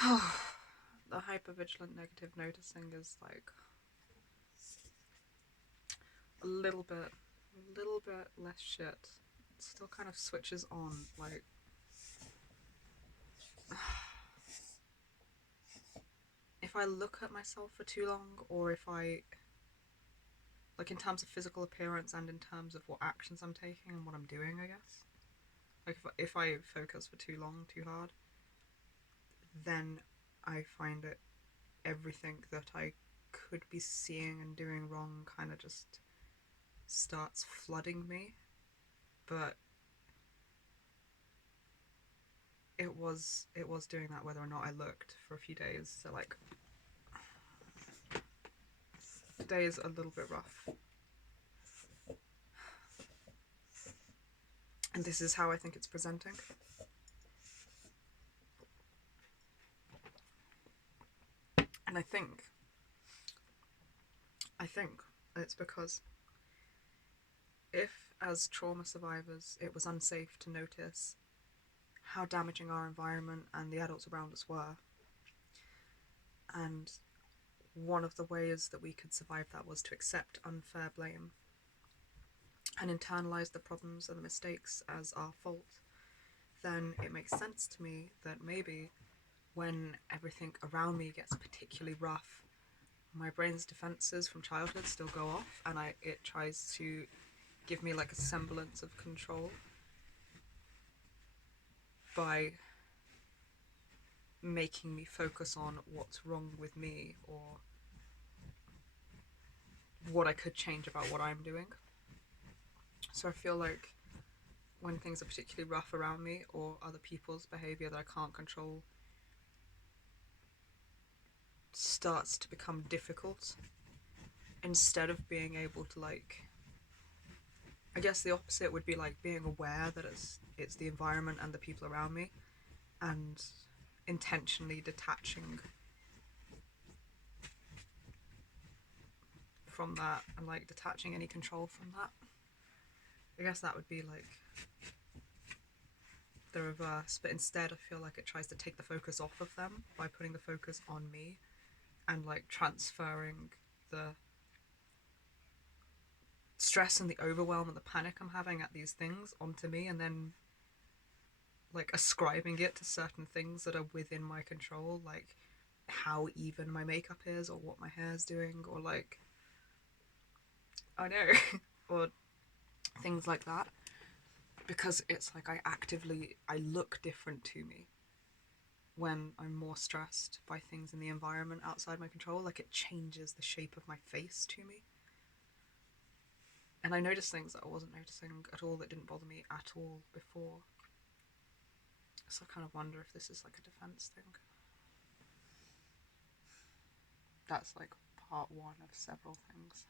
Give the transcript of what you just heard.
The hypervigilant negative noticing is like a little bit less shit. It still kind of switches on, like if I look at myself for too long, or if I, like in terms of physical appearance and in terms of what actions I'm taking and what I'm doing, I guess. Like if I focus for too long, too hard, then I find it everything that I could be seeing and doing wrong kind of just starts flooding me. But it was doing that whether or not I looked for a few days. So like today is a little bit rough. And this is how I think it's presenting. And I think it's because if, as trauma survivors, it was unsafe to notice how damaging our environment and the adults around us were, and one of the ways that we could survive that was to accept unfair blame and internalize the problems and the mistakes as our fault, then it makes sense to me that maybe when everything around me gets particularly rough, my brain's defenses from childhood still go off, and it tries to give me like a semblance of control by making me focus on what's wrong with me or what I could change about what I'm doing. So I feel like when things are particularly rough around me or other people's behavior that I can't control starts to become difficult, instead of being able to, like, I guess the opposite would be like being aware that it's the environment and the people around me, and intentionally detaching from that and like detaching any control from that. I guess that would be like the reverse, but instead I feel like it tries to take the focus off of them by putting the focus on me and like transferring the stress and the overwhelm and the panic I'm having at these things onto me, and then like ascribing it to certain things that are within my control, like how even my makeup is or what my hair's doing, or like I know or things like that, because it's like I look different to me when I'm more stressed by things in the environment outside my control. Like it changes the shape of my face to me. And I notice things that I wasn't noticing at all, that didn't bother me at all before. So I kind of wonder if this is like a defense thing. That's like part one of several things.